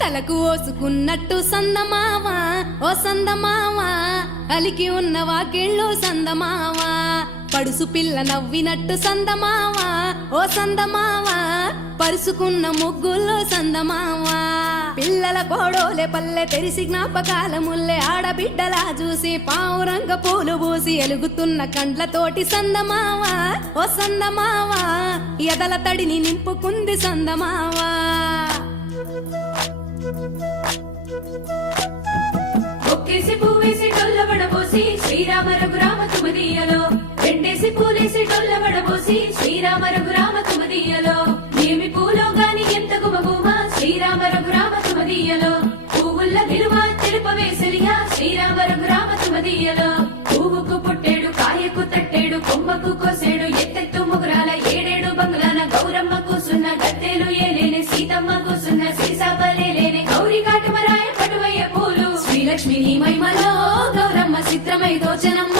తలకు ఓసుకున్నట్టు సందమావా ఓ సందమావా అలికి ఉన్న వాకిళ్ళు సందమావా పడుసు పిల్ల నవ్వినట్టు సందమావా ఓ సందమావా పరుసుకున్న ముగ్గుల్లో సందమావా పిల్లల కోడోలే పల్లె తెరిసి జ్ఞాపకాల ముల్లె ఆడబిడ్డలా చూసి పావురంగ పూలు పూసి ఎలుగుతున్న కండ్లతోటి సందమావా ఓ సందమావా ఎదల తడిని నింపుకుంది సందమావా ఒక్కేసి పువ్వేసి డొల్లబడబోసి శ్రీరామ రఘురామ తుమదీయలో రెండేసి పూలేసి డొల్లబడబోసి శ్రీరామ రఘురామ తుమదీయలో ఏమి పూలో గాని ఎంత గుమగుమ శ్రీరామ రఘురామ తుమదీయలో పువ్వుల్ల విలువ తెలుపవేసలిగా శ్రీరామ రఘురామ తుమదీయలో పువ్వుకు పుట్టేడు కాయకు తట్టేడు కొమ్మకు కోసేడు ఎత్తెత్తు ముగురాల ఏడేడు బంగులాన గౌరమ్మ కూసున్న గత్తెలు ఏలేని సీతమ్మ కూసున్న సీసాపలేలేని గౌరీ కాటమరాయ పటువయ్య పూలు శ్రీలక్ష్మి నీ మహిమలో గౌరమ్మ చిత్రమై దోచనమ్మ